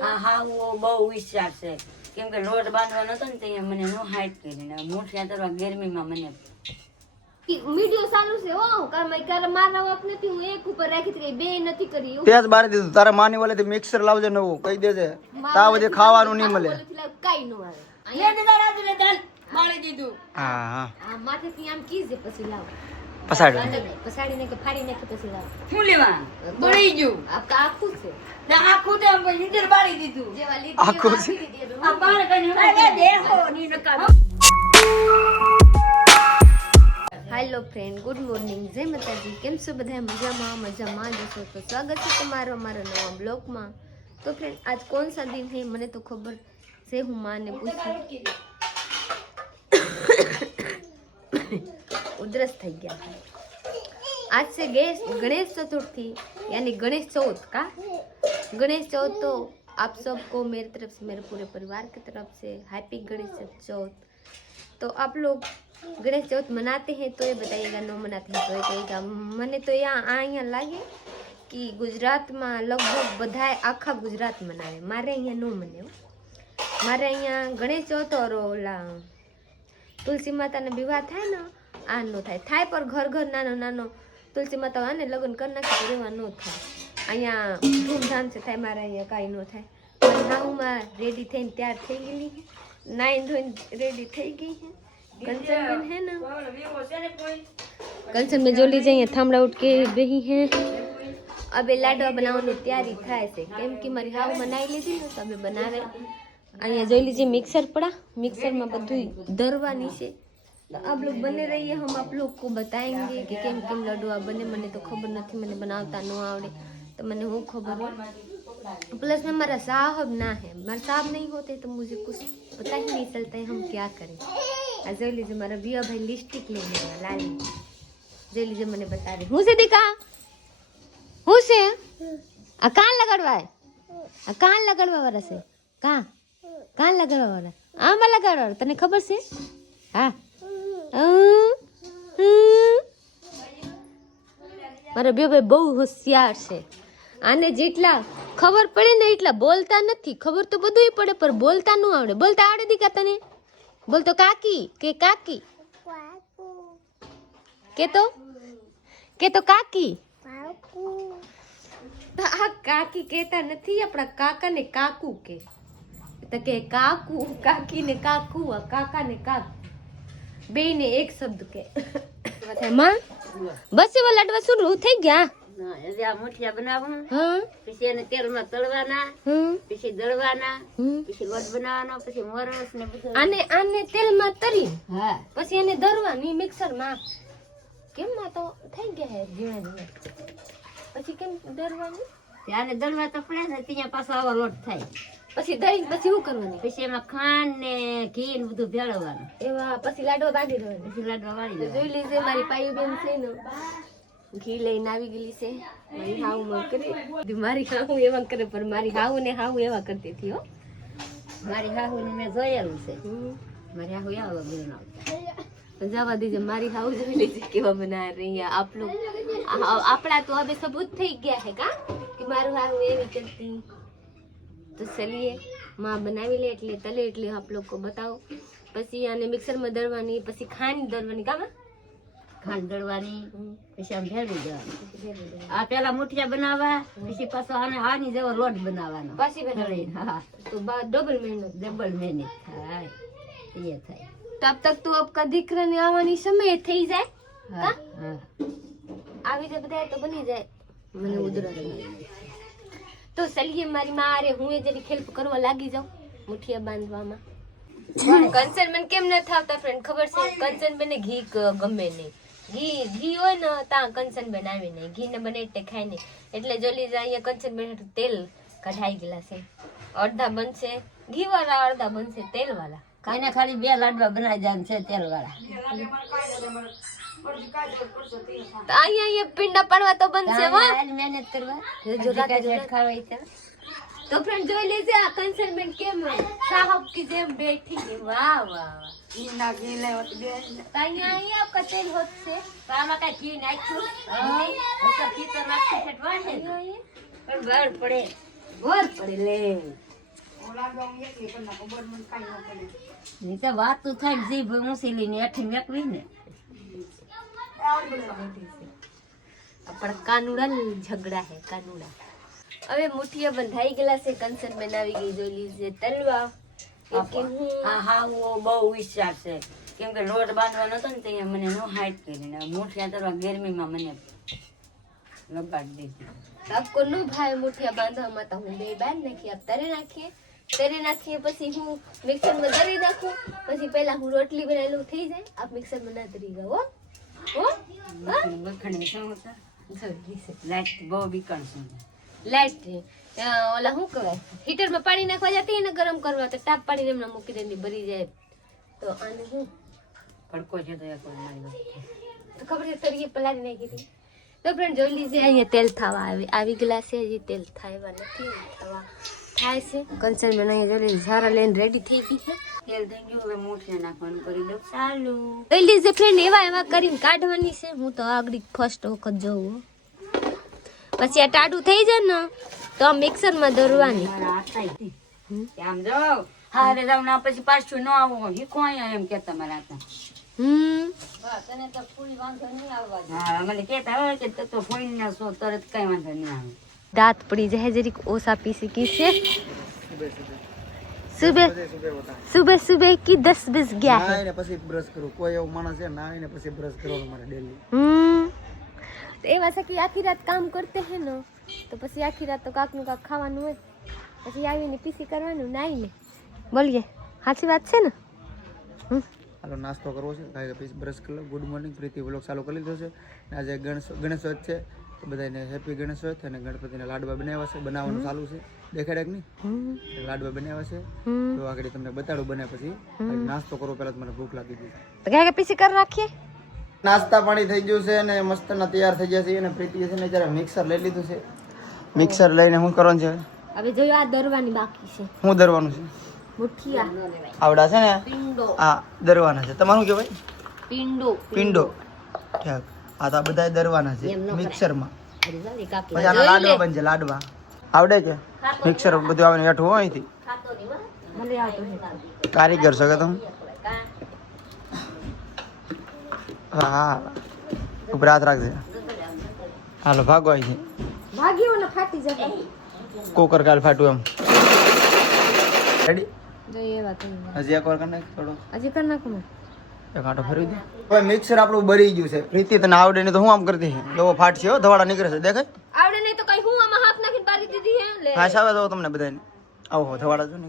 હા બહુ વિચાર છે કેમ કે લોટ બાંધવાનો હતો ને ત્યાં મને નો હાઈટ કરીને મુઠિયા તરવા ગરમીમાં મને વિડિયો ચાલુ છે હો કર મારવા આપ નથી હું એક ઉપર રાખી હતી બે નથી કરી તે જ બાર દીધું તારા માની વાલે મિક્સર લાવજે નવું કહી દેજે તા બધે ખાવાનું નહીં મળે કાઈ નો આવે અહીંયા દીધા રાત્રે દાલ મારી દીધું હા હા આ માથે થી આમ કીજે પછી લાવ પસાડો પસાડીને કે ફાડીને કે પછી લાવ શું લેવા બળી ગયું આ આખું છે ને આખું તે નીચે બાળી દીધું જેવા લીધી આખું છે આ બાળ કઈ દેખો ની નકા હેલો ફ્રેન્ડ ગુડ મોર્નિંગ જય માતાજી કેમ છો બધા મજામાં જશો તો સ્વાગત છે તમારો અમારા નવા બ્લોગમાં તો ફ્રેન્ડ આજ કોણ સા દિન है મને તો ખબર છે હું मां ने पूछूं उधरस થઈ ગયા आज से गणेश चतुर्थी यानी गणेश चौथ का गणेश चौथ तो आप सबको मेरी तरफ से मेरे पूरे परिवार की तरफ से हैप्पी गणेश चौथ तो आप लोग गणेश चौथ मनाते हैं तो ये बताइएगा नो मनाते हैं तो ये कहिएगा मैंने तो यहाँ लगे कि गुजरात में लगभग बधाए आखा गुजरात मनावे मारे अँ नो मने मारे अँ गणेश चौथ और ओला तुलसी माता ने विवाह थाय ने आ नो थाय पर घर घर नानो नानो तुलसी माता आने लगन कर नाखे तो रेवा नो थाय अँ धूमधाम से थाय मारे अँ काई नो थाय हाहू में रेडी थईने तैयार थई गेली है नाइन धोईने रेडी थई गई है कंचन बेन है ना कंचन में जो लीजिए थामड़ा उठ के रही है अबे लाडवा बनावવાની તૈયારી થાય છે કેમ કે મારી હાવ બનાવી લીધી ને તો અબે બનાવે અહીંયા જોઈ लीजिए मिक्सर पड़ा मिक्सर में બધું દરવાની છે तो आप लोग बने रहिए हम आप लोग को बताएंगे कि केम केम लड्डू बने मने तो खबर नहीं मैंने बनावता न आवड़े तो मैंने वो खबर है प्लस में हमारा साहब ना है हमारे साहब नहीं होते तो मुझे कुछ पता ही नहीं चलता है हम क्या करें जो लीजिए हमारा बिया भाई लिपस्टिक लेने वाला लाली जो लीजिए मैंने बता रही हूँ से दिखा हूँ से कान लगड़वा है कान लगड़वा वाला से कान लगड़वा वाला आम लगड़वा तने खबर से हाँ મારા બે ભાઈ બહુ હોશિયાર છે આને જેટલા ખબર પડે ને એટલા બોલતા નથી ખબર તો બધુંય પડે પર બોલતા ન આવડે બોલતા આવડે દીકા તને બોલતો કાકી કે કાકી કે તો કાકી આ કાકી કહેતા નથી આપણા કાકા ને કાકુ કે તો કે કાકુ કાકી ને કાકુ કાકા ને કાકુ બે ने एक शब्द के मां बस वो लड्डू शुरू થઈ ગયા ના એટલે આ મુઠિયા બનાવવા હા પછી એને તેલમાં તળવાના પછી દળવાના પછી લોટ બનાવવાનો પછી મોરસ ને બધું આને તેલમાં તરી હા પછી એને દળવાની મિક્સરમાં કેમ માં તો થઈ ગયા હે ઝીણા ઝીણા પછી કેમ દળવાની આને દળવા તો પડે ને ત્યાં પાછો આવો લોટ થાય પછી દહીં પછી શું કરવાનું પછી એમાં ખાંડ ને ઘી ને બધું ભેળવવાનું એવા પછી લાડવા બાંધી દેવાના પછી લાડવા વાળી જોઈ લીજે મારી પાયુ બેન છે ને ઘી લઈને આવી ગયેલી છે મારી હાવ માં કરે મારી હાવ એવા કરે પણ મારી હાવ ને હાવ એવા કરતી હતી હો મારી હાહુ ને મેં જોયેલું છે મારી હાહુ આવો બનાવતા જવા દીજે મારી હાવ જોઈ લીજે કેવા બના રહી આપ લોગ આપણા તો હવે सबूत થઈ ગયા है का कि મારું હાવ એવી કરતી तो चलिए माँ बनावी ले એટલે તલે એટલે આપ લોકો બતાવો પછી આને મિક્સર માં દળવાની પછી ખાંડ દળવાની કામાં ખાંડ દળવાની પછી આમ ભેળવી દેવાની આ પેલા મુઠિયા બનાવવા પછી પાછો આની જેવો લોટ બનાવવાનો પાછી બનાવી હા तो डबल महीनत થાય એ થાય तब तक तो आपका દીકરા ને આવવાની સમય થઈ જાય હા હા આવી જાય બધા તો બની જાય મને ઉધરસ तो चलिए मारी माँ अरे हूँ जरी हेल्प करवा लागी जाऊं मुठिया बांधवामा कंचन बेन केम न थावता फ्रेंड खबर से कंचन बेन ने घी गमे नहीं घी हो न ता कंचन बेन आवे नहीं घी ने बने એટલે ખાય નહીં એટલે જોલી જાય કંચન બેન તેલ કઢાઈ ગયેલા છે અડધા બનશે ઘી વાળા અડધા બનશે તેલ વાળા કાઈને ખાલી બે લાડવા બનાવી જાન છે તેલ વાળા તો અહીંયા પિંડા પાડવા તો બનશે હો મહેનત કરવા જો રાતે ખાવાય છે तो फ्रेंड જોઈ લેજે આ કંચન બેન કેમ સાहब की જેમ બેઠી છે વાહ વાહ વાહ ઈના ઘી લેવો તો બે અહીંયા आपका तेल होत છે આમાં કઈ ઘી નાખ્યું તો ઘી તો નાખી છટવા છે પણ બળ પડે ગોર પડે લે એ તો વાત તો થાય ને જીભ ઊંચી લઈને હેઠી મેકવી ને પણ કાનુડા ને ઝઘડા હે કાનુડા. હવે મુઠિયા બંધાઈ ગયેલા છે. કંચન બેન આવી ગઈ જોઈ લીજે તલવા. હા હા બહુ વિચાર છે કેમ કે લોટ બાંધવાનો હતો ને ત્યાં મને નો હાઈટ કરીને મુઠિયા તરવા ગરમીમાં મને લગાડી દીધી. આપકો નો ભાઈ મુઠિયા બાંધવામાં તો હું બે બાંધ નાખી આપ તરે નાખીએ પછી હું મિક્સરમાં દરી નાખું પછી પહેલા હું રોટલી બનાવેલું થઈ જાય આપ મિક્સરમાં ના દરી જાઓ હો બખણે સમોસા લાઈટ બહુ બીકણ છે લાઈટ ઓલા શું કહેવાય હીટરમાં પાણી નાખવા જતી ને ગરમ કરવા તો ટાપ પાણી એમને મૂકી દે ભરી જાય તો આને શું પડકો છે તો એક વાર મારી તો ખબર છે તરીકે પલાળી નાખી હતી. તો ફ્રેન્ડ જોઈ લીજે અહીંયા તેલ થવા આવી ગયેલા છે. હજી તેલ થાય નથી થવા થાય છે. કંચન બેન અહીંયા જોઈ લીધે ઝારા લઈને રેડી થઈ ગઈ છે. તેલ થઈ ગયું હવે મુઠિયા નાખવાનું કરી દઉં ચાલુ. જોઈ લીજે ફ્રેન્ડ એવા કરીને કાઢવાની છે. હું તો આગળ ફર્સ્ટ વખત જોઉં પછી આ ટાટું થઈ જાય ને તો આ મિક્સરમાં દરવાની. આમ જાઓ હારે જાવ ના પછી પાછું ન આવો હીકો અહીંયા એમ કેતા મારા તને તો ફૂલ વાંધો નહીં આવવા. હા મને કેતા હોય કે તો ફોઈન ના સો તરત કઈ વાંધો નહીં આવે. દાંત પડી જાય જરીક ઓછા પીસી કી છે. સુબહ સુબહ की 10 बज गया है. નાઈને પછી બ્રશ કરું. કોઈ એવો માણસ છે નાઈને પછી બ્રશ કરવાનું મારે ડેલી. તો એવા છે કે આખી રાત કામ કરતે હે ને તો પછી આખી રાત તો કાકનું કાક ખાવાનું હોય પછી આવીને પીસી કરવાનું નાઈને. બોલીએ સાચી વાત છે ને. હાલો નાસ્તો કરવો છે કાંઈ પછી બ્રશ કરી લો. ગુડ મોર્નિંગ પ્રીતિ વ્લોગ ચાલુ કરી લીધો છે. આજે ગણેશોત્સવ છે તો બધાને હેપી ગણેશોત્સવ અને ગણપતિના લાડવા બનાવ્યા છે. બનાવવાનું ચાલુ છે. દેખાડે કે નહીં લાડવા બનાવ્યા છે તો આગળ તમને બતાડું બને પછી. નાસ્તો કરો પહેલા તો મને ભૂખ લાગી ગઈ તો ક્યાં પીસી કરી રાખીએ. નાસ્તા પાણી થઈ ગયું છે અને મસ્ત ના તૈયાર થઈ ગયા છે અને પ્રીતિ છે ને જરા મિક્સર લઈ લીધું છે. મિક્સર લઈને શું કરવાનું છે હવે જોયો આ દરવાની બાકી છે. શું દરવાનું છે મુઠિયા આવડા છે ને પિંડો આ દરવાના છે. તમારું શું કહેવાય પિંડો ઠીક. આ તો બધા દરવાના છે મિક્સરમાં. પછી કાકી આના લાડવા બનશે લાડવા. આવડે કે મિક્સર બધું આવે હેઠું હોય અહીંથી કારીગર છો કે તમે. હા ઉપર હાથ રાખજે. હાલો ભાગો અહીંથી ભાગ્યો ને ફાટી જાય. કોકર કાલ ફાટું એમ. રેડી જોઈએ વાત હજી એક વાર કરી નાખ થોડો. હજી કર નાખું એક આંટો ફેરવી દે. હવે મિક્સર આપણું બરી ગયું છે. પ્રીતિ તને આવડે નહીં તો હું આમ કરતી છે દવો ફાટશે હો ધવાડા નીકળે છે દેખાય. આવડે નહીં તો કઈ હું આમાં હાથ નાખીને બારી દીધી હે લે. હા સાવે તો તમને બધાને આવો ધવાડા જો ને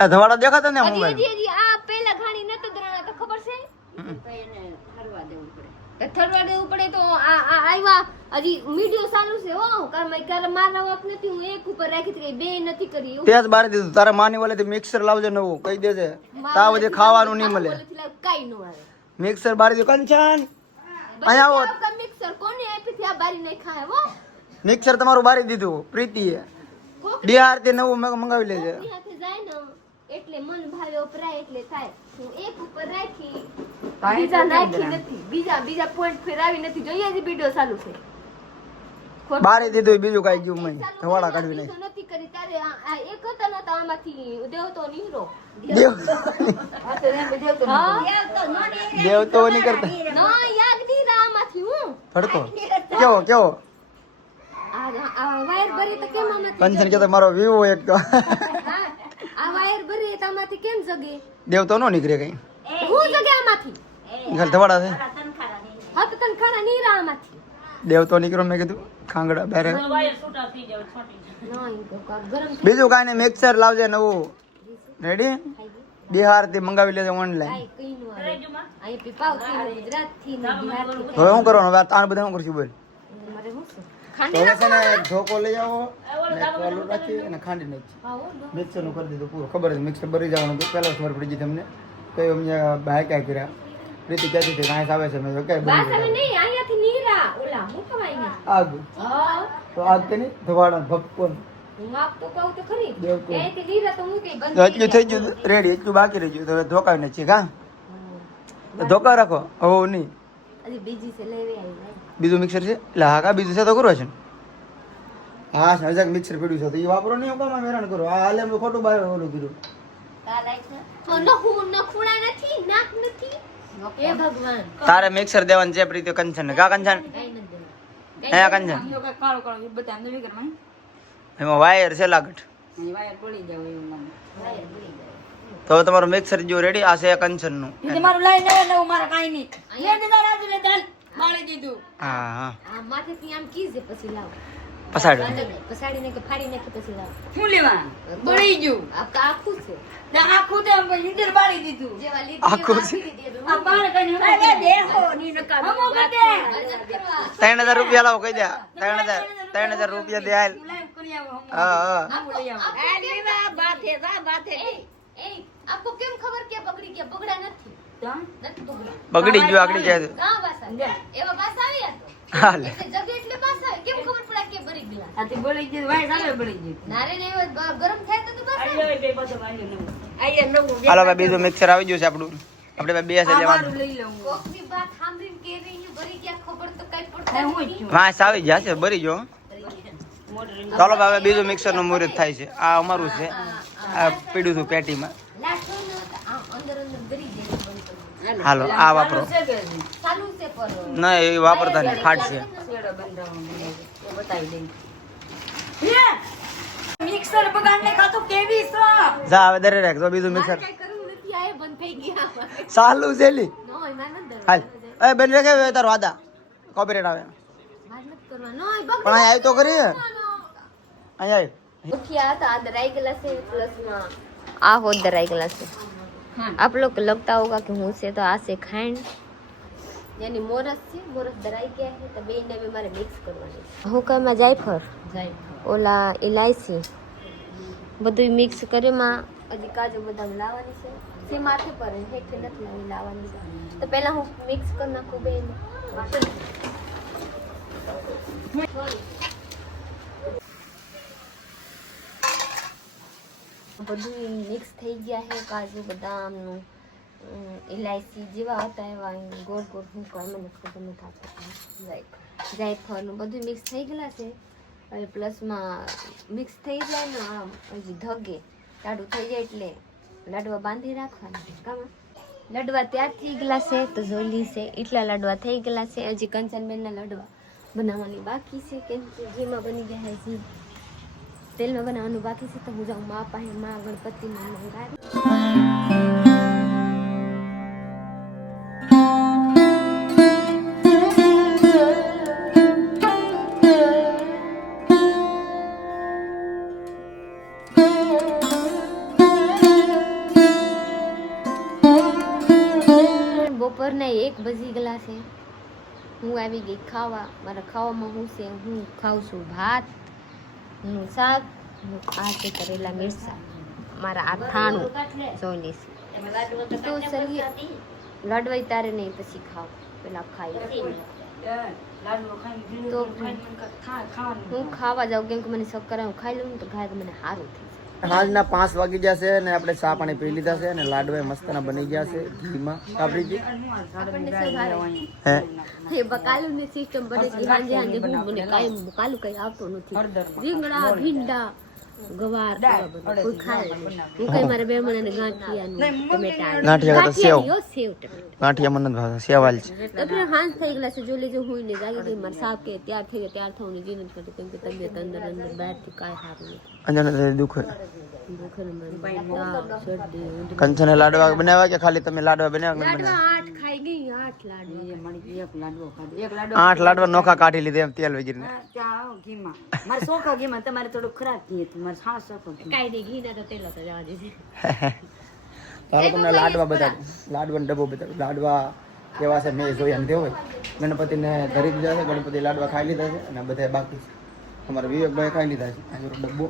આ ધવાડા દેખાતા ને મોબાઈલ. હજી આ પેલા ઘાણી નતો દરાણા તો ખબર છે થરવા દેવું પડે તો આ આવ્યા હજી વિડિયો ચાલુ છે હો કાર મારા વાત નથી હું એક ઉપર રાખી હતી બે નથી કરી તે જ બારી દીધું. તારા માની વાલેથી મિક્સર લાવજે નવું કહી દેજે તા બધે ખાવાનું નહીં મળે. કઈ નો આવે મિક્સર બારી દીધું. કંચન અહીંયા આવો. મિક્સર કોને આપી થી આ બારી નહીં ખાય હો. મિક્સર તમારું બારી દીધું પ્રીતિએ. બિહાર થી નવું મંગાવી લેજે. હાથે જાય ને એટલે મન ભાવે ઓપરાય એટલે થાય. હું એક ઉપર રાખી બીજા નાખી નથી બીજા પોઈન્ટ ફેરાવી નથી જોઈએ હજી વિડિયો ચાલુ છે. બારી દીધું બીજું કઈ ગયું નહીં ધવાડા કાઢવી નહીં. નથી કરી તારે આ એક હતા નતા આમાંથી દેવતો નીરો દેવ તો નહીં કરતા ના યાદ દીધા આમાંથી હું ફડકો કેવો આ વાયર ભરી તો કેમ આમાંથી કંચન કે મારો વ્યૂ એક તો આ વાયર ભરી તો આમાંથી કેમ જગે દેવ તો નો નીકળે કઈ હું જગે આમાંથી ઘર ધવાડા છે હા તો તન ખાના નીરા આમાંથી દેવ તો નીકળો મેં કીધું ખાંગડા બેરે ના ઈ તો ગરમ બીજું કાંઈ નહીં મિક્સર લાવજે નવું રેડી બિહાર થી મંગાવી લેજે ઓનલાઈન. થાય કઈ નો આવે અહીં પીપાવ થી ગુજરાત થી ને બિહાર થી હવે શું કરવાનું હવે આ બધા શું કરશું બોલ. મારે શું છે તો ખાંડી હવે છે ને એક ઢોકો લઈ આવો ને એક ઓલું રાખી અને ખાંડી નાખી. મિક્સર નું કરી દીધું પૂરું. ખબર છે મિક્સર ભરી જવાનું હતું પહેલા ખબર પડી ગઈ તમને તો અમને બાય ક્યાં કર્યા પ્રીતિ કહેતી હતી કાંઈ આવે છે મેં કઈ બસ હવે નહીં અહીંયાથી નીરા ઓલા હું કમાઈ ને આગ હા તો આગ કે નહીં ધવાડા ભપકોન હું આપ તો કહું તો ખરી દેવ તો અહીંયાથી નીરા તો હું કઈ તો બંધ એટલું થઈ ગયું રેડી એટલું બાકી રહી ગયું તો હવે ધોકાવી નાખીએ કા તો ધોકા રાખો હવે નહીં હજી બીજી છે લેવી આવી બીજું મિક્સર છે એટલે હા કા બીજું છે તો કરવું છે ને હા હજાક મિક્સર પડ્યું છે તો એ વાપરો નહીં કામ હેરાન કરો આ હાલે એમ ખોટું બહાર ઓલું કીધું એ ભગવાન તારે મિક્સર દેવાનું છે પ્રીતિ કંચન કા કંચન હે કંચન કાળો કાળો બધા અંદર વિગરમાં એમાં વાયર છે લાગટ વાયર પડી જાવ એવું મને તો તમારું મિક્સર જો રેડી આ છે કંચન નું એ મારું લાઈ નવું મારા કાઈ નહીં લે દીધા રાજુ ને ચાલ મારી દીધું હા હા આ માથેથી આમ કીજે પછી લાવ પસાડો પસાડીને કે ફાડી નાખી પછી લાવ શું લેવા બળી ગયું આ તો આખું છે ને આખું તે ઇન્દર બાળી દીધું જેવા લીધી આખું છે આ બાળ કઈ અરે દેહો ની નકા હમો કદે 3000 રૂપિયા લાવો કહી દે 3000 રૂપિયા દે હાલ લાઈવ કરી આવો હમો હા હા હમો લઈ આવો આ લેવા બાથે જા બાથે એ આપકો કેમ ખબર કે બગડી ગયા બગડા નથી નથી બગડા બગડી ગયો આગળ જાય કા બાસા એવા બાસા આવ્યા તો હાલે એટલે જગે એટલે બાસા કેમ ખબર પડે કે બરી ગયા આ તે બળી ગયું વાય સાલે બળી ગયું નારે ને એવા ગરમ થાય તો બાસા આયો બે બધો વાંજો નવું આયા નવું હાલો ભાઈ બીજું મિક્સર આવી ગયું છે આપણું આપણે ભાઈ બે છે લેવાનું લઈ લઉં કોકની વાત સાંભળીને કે રહી બરી ગયા ખબર તો કઈ હું પડતા જ છું વાંસ આવી જશે ભરી જો ચાલો ભાઈ હવે બીજું મિક્સર નું મુહૂર્ત થાય છે આ અમારું છે આ પીડ્યું હતું પેટીમાં લાઠો ન આ અંદર અંદર ગરી જાય બંધ હાલો આ વાપરો ચાલુ છે પર ના એ વાપરતા નહીં ફાટશે શેડો બંધાવવાનો એ બતાવી દઈ મિક્સર બગાડને ખાતું કેવી છો જા હવે દરે રાખ તો બીજું મિક્સર કઈ કરવું નથી આ બંધ થઈ ગયા ચાલુ છે લી નો એમાં ન હાલ એ બેન રે કે તારો વાદા કોપીરાઈટ આવે વાત નથી કરવા નો બગ પણ અહીં આવી તો કરી અહીં આવી ઉઠિયા था दराई गला से प्लस में आ हो दराई गला से आप लोग को लगता होगा कि मुंह से तो आ से खांड यानी मोरस से मोरस दराई क्या है तो बे ने में मारे मिक्स करवानी હું કઈ માં જાયફર ઓલા ઇલાયચી બધું મિક્સ કરી માં હજી કાજુ બદામ લાવવાની છે જે માથે પર હેઠે નથી લાવવાની તો પહેલા હું મિક્સ કરી નાખું બેન બધું મિક્સ થઈ ગયા છે કાજુ બદામનું ઇલાયચી જેવા હતા એવા ગોળ ગોળ હું કોઈ મને ખબર નથી જાયફળનું બધું મિક્સ થઈ ગયેલા છે હવે પ્લસમાં મિક્સ થઈ જાય ને આમ હજી ધગે લાડુ થઈ જાય એટલે લાડવા બાંધી રાખવાના કામાં લાડવા તૈયાર થઈ ગયેલા છે તો જોલી છે એટલા લાડવા થઈ ગયેલા છે હજી કંચનબેનના લાડવા બનાવવાની બાકી છે કેમ કે જેમાં બની ગયા છે તેલમાં બનાવવાનું બાકી છે તો હું જાઉં મા પાસે મા ગણપતિના મંગાવી બપોરના 1 બજી ગયેલા છે હું આવી ગઈ ખાવા મારા ખાવામાં હું છે હું ખાઉં છું ભાત હું શાક આ છે કરેલા મિરચા મારા આ થાણું જોઈની છે તો ચલીએ લાડવાઈ તારે નહીં પછી ખાવ પેલા ખાઈ તો હું ખાવા જાઉં કેમ કે મને શક્કર હું ખાઈ લઉં તો ખાય તો મને સારું થઈ સાંજના 5 વાગી ગયા છે અને આપણે ચા પાણી પી લીધા છે અને લાડવા મસ્તના બની ગયા છે ઘીમાં કાપડીજી હે હે બકાલું ની સિસ્ટમ બને છે હાંજે હાંજે હું મને કાઈ બકાલું કઈ આવતો નથી રીંગણા ભીંડા ગવાર કોઈ ખાય હું કઈ મારે બે મને ગાંઠિયા ટમેટા ગાંઠિયા તો સેવ સેવ ટમેટા ગાંઠિયા મને ભાવે સેવાલ છે તો પછી હાંજ થઈ ગયેલા છે જો લેજો હું ને જાગી ગઈ માર સાહેબ કે તૈયાર થઈ ગયા તૈયાર થવાની જીન કરતો કેમ કે તબિયત અંદર અંદર બહાર થી કાઈ સારું નથી અંજન દુખે દુખે ને મને શરદી કંચને લાડવા બનાવ્યા કે ખાલી તમે લાડવા બનાવ્યા લાડવા 8 ખાઈ ગઈ 8 લાડવા મળી એક લાડવો ખાધો એક લાડવો 8 લાડવા નોખા કાઢી લીધે એમ તેલ વગીરને ત્યાં ઘીમાં મારે સોખા ઘીમાં તમારે થોડું ખરાબ ઘી હતું મારે હા સોખો ઘી કાઈ દે ઘી ના તો તેલ તો જવા દેજે તારો તમને લાડવા બતાવું લાડવાનો ડબ્બો બતાવું લાડવા કેવા છે મેં જોયા નથી હોય ગણપતિને ધરી દીધા છે ગણપતિ લાડવા ખાઈ લીધા છે અને બધા બાકી છે અમારા વિવેકભાઈ ખાઈ લીધા છે આ ડબ્બો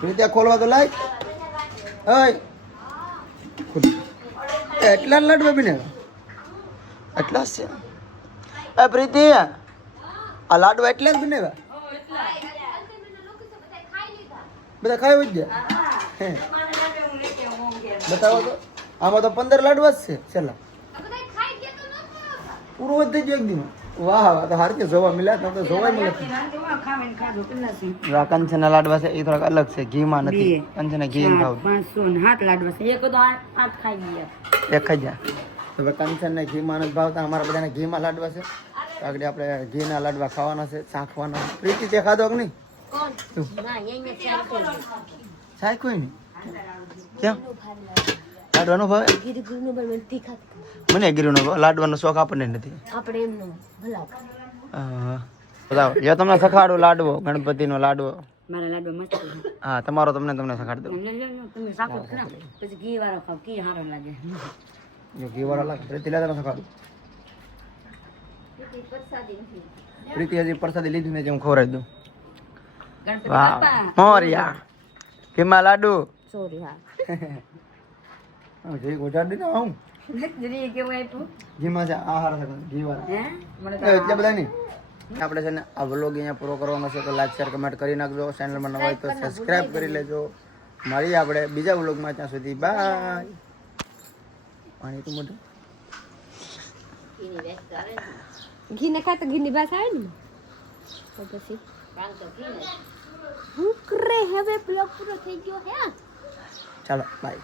રીતે ખોલવા તો લાય એટલા લાડવા બને એટલા જ છે એ પ્રીતિ આ લાડવા એટલા જ બનાવ્યા બધા ખાઈ જ ગયા બતાવો તો આમાં તો 15 લાડવા જ છે છેલ્લા પૂરો જ થઈ ગયો એક દીમાં વાહ વાહ, તો હાર કે જોવા મળ્યા તો જોવા મળે. આ કંચના લાડવા છે એ થોડાક અલગ છે, ઘીમાં નથી. કંચના ઘી ખાવ 507 લાડવા છે. એક તો 8 ખાઈ ગયા. એક ખાઈ જાય. હવે કંચનને ઘીમાં નથી ભાવતા, અમારા બધાને ઘીમાં લાડવા છે. આગળ આપણે ઘીના લાડવા ખાવાના છે, ચાખવાના છે. પ્રીતિ તે ખાધો કે નહીં? ચાય કોઈ નહીં. કેમ લાડવાનો ભાવે? મને ગીરનો લાડવાનો શોખ આપણને નથી. આપણે એમનો ભલાવ. બતાવો જો તમને સખાડું લાડવો, ગણપતિનો લાડવો. મારા લાડવા મસ્ત છે. હા તમારો તમને સખાડ દઉં. તમે સાખો જ ના પછી ઘી વાળો ખાવ, ઘી સારો લાગે. જો ઘી વાળો લાગે પ્રીતિ લે તને સખાડું. પ્રીતિ હજી પ્રસાદી લીધી ને જેમ ખવડાવી દઉં. ગણપતિ વાહ બાપા મોરિયા ઘીમાં લાડુ. સોરી હા. ઘી ગોટાડી ને આવું જરી કેવું આપ્યું ઘીમાં છે આહાર છે ઘી વાળા. હે મને એટલા બધા નહીં. આપણે છે ને આ વ્લોગ અહીંયા પૂરો કરવાનો છે, તો લાઈક શેર કમેન્ટ કરી નાખજો. ચેનલમાં નવા હોય તો સબસ્ક્રાઇબ કરી લેજો. મળીએ આપણે બીજા વ્લોગમાં, ત્યાં સુધી બાય. પાણી તો મોઢું ઘી ને ખાતો ઘી ની બાસ આવે ને તો પછી હું કરે હવે બ્લોગ પૂરો થઈ ગયો હે. ચાલો બાય.